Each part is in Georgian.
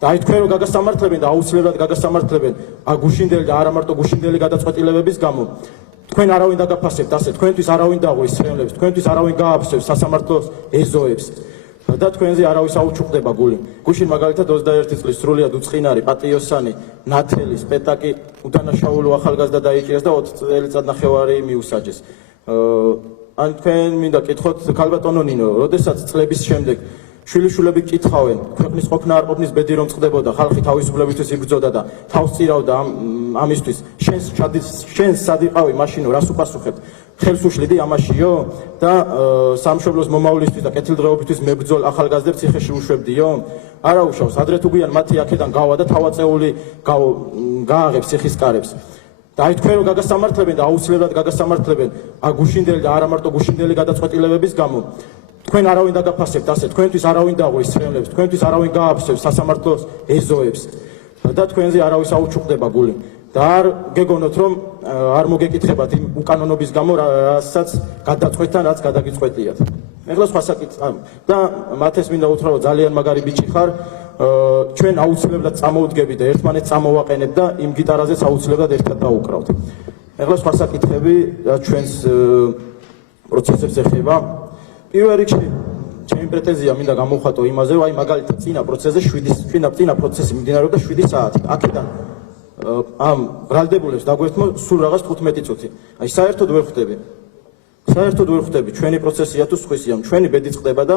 და აი თქვენ რო გაგასამართლებენ და აუცილებლად გაგასამართლებენ გუშინდელი და არა მარტო გუშინდელი გადაწყვეტილებების გამო თქვენ არავინ დაგაფასებთ ასე თქვენთვის არავინ დაღვრის ხელებს თქვენთვის არავინ გააფსებს სასამართლოს ეზოებს და თქვენზე არავის აუჩუქდება გული გუშინ მაგალითად 21 წლის სრულიად უწყინარი პატიოსანი ნათელი სპეტაკი უდანაშაულო ახალგაზრდა დაიჭირეს და 20 წელიწადნახევარი მიუსაჯეს ან თქვენ მინდა კითხოთ ქალბატონო ნინო როდესაც წლების შემდეგ შვილიშვილები კითხავენ ქვეყნის ყოფნა არ ყოფნის ბედი რომ წყდებოდა ხალხი თავისუფლებისთვის იბრძოდა და თავს წირავდა ამისთვის შენს სად იყავი მაშინო რას უპასუხებ ხელს უშლიდი ამაშიო და სამშობლოს მომავლისთვის და კეთილდღეობისთვის მებრძოლ ახალგაზრდებს ციხეში უშვებდიო არა უშავს ადრე თუ გვიან მათი აქედან გავა და თავაწეული გააღებს ციხის კარებს და აი თქვენ რო გაგასამართლებენ და აუცილებლად გაგასამართლებენ გუშინდელი და არა მარტო გუშინდელი გადაწყვეტილებების გამო თქვენ არავინ დაგაფასებთ ასე თქვენთვის არავინ დაღვრის ხელებს თქვენთვის არავინ გააფსებს სასამართლოს ეზოებს და თქვენზე არავის აუჩუქდება გული და არ გეგონოთ რომ არ მოგეკითხებათ იმ უკანონობის გამო რასაც გადაწყვეტთან რაც გადაგიწყვეტიათ ეხლა სხვა საკითხი და მათეს მინდა უთხრა რომ ძალიან მაგარი ბიჭი ხარ ჩვენ აუცილებლად წამოვდგები და ერთმანეთს წამოვაყენებ და იმ გიტარაზეც აუცილებლად ერთად დავუკრავთ ეხლა სხვა საკითხები რაც ჩვენს პროცესებს ეხება პირველ რიგში ჩემი პრეტენზია მინდა გამოვხატო იმაზე რომ აი მაგალითად წინა პროცესი მიმდინარეობდა 7 საათი აქედან ამ ბრალდებულებს დაგვერთმო სულ რაღაც 15 წუთი აი საერთოდ ვერ ხვდები ჩვენი პროცესია თუ სხვისია ჩვენი ბედი წყდება და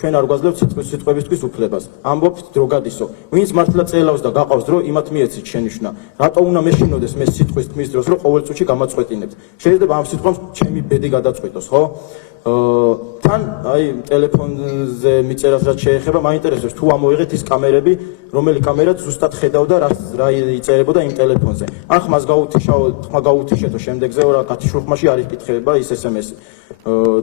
ჩვენ არ გვაძლევთ სიტყვებისთვის უფლებას ამბობთ დრო გადისო ვინც მართლა წელავს და გაყავს დრო იმათ მიეცით შენიშვნა რატო უნდა მეშინოდეს მე სიტყვის თმის დროს რომ ყოველ წუთში გამაწყვეტინებთ შეიძლება ამ სიტყვას ჩემი ბედი გადაწყვეტოს ხო თან აი ტელეფონზე მიწერას რაც შეეხება მაინტერესებს თუ ამოიღეთ ის კამერები რომელი კამერაც ზუსტად ხედავდა რა იწერებოდა იმ ტელეფონზე ან ხმას გაუთიშეთო შემდეგზე რა გათიშურხმაში არ იკითხება ის SMS-ი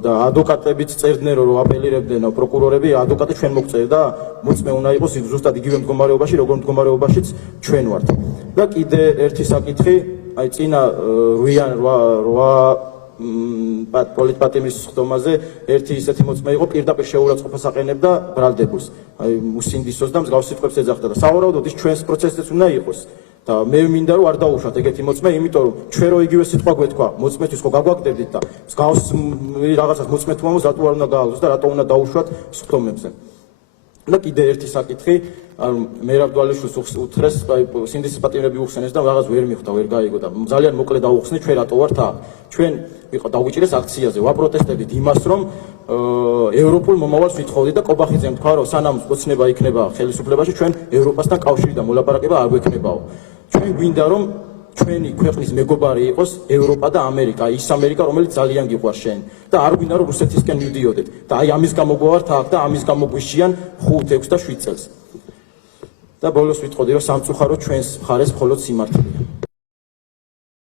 და ადვოკატებიც წერდნენ რომ აპელირებდნენ პროკურორები ადვოკატი ჩვენ მოგწერდა მოწმე უნდა იყოს ზუსტად იგივე მდგომარეობაში როგორ მდგომარეობაშიც ჩვენ ვართ და კიდე ერთი საკითხი აი წინა 8 პოლიტპატიმრის ხდომაზე ერთი ისეთი მოწმე იყო პირდაპირ შეურაცხყოფას აყენებდა ბრალდებულს აი უსინდისოს და მსგავს სიტყვებს ეძახდა და სავარაუდოდ ის ჩვენს პროცესიც უნდა იყოს და მე მინდა რომ არ დაუშვათ ეგეთი მოწმე იმიტომ რომ ჩვენ რო იგივე სიტყვა გვეთქვა მოწმეთვის ხო გაგვაგდებდით და მსგავს რაღაცას მოწმე თუ ამოს რატო არ უნდა გააღვოს და რატო უნდა დაუშვათ ხდომებზე და კიდე ერთი საკითხი მერაბ დვალიშვილს უთხრეს აი სინდისის პატიმრები უხსენეს და რაღაც ვერ მიხვდა ვერ გაიგო და ძალიან მოკლედ დაუხსნით ჩვენ რატო ვართ ჩვენ ვიყო დაგვიჭირეს აქციაზე ვაპროტესტებდით იმას რომ ევროპულ მომავალს ვითხოვდით და კობახიძემ თქვა რომ სანამ ოცნება იქნება ხელისუფლებაში ჩვენ ევროპასთან კავშირი და მოლაპარაკება არ გვექნებაო ჩვენ გვინდა რომ ჩვენი ქვეყნის მეგობარი იყოს ევროპა და ამერიკა ის ამერიკა რომელიც ძალიან გიყვარს შენ და არ გვინდა რომ რუსეთისკენ მივდიოდეთ და აი ამის გამო გვართ აქ და ამის გამო გვიშიან 5, 6 და 7 წელს და ბოლოს ვიტყოდი რომ სამწუხაროდ ჩვენს მხარეს მხოლოდ სიმართლეა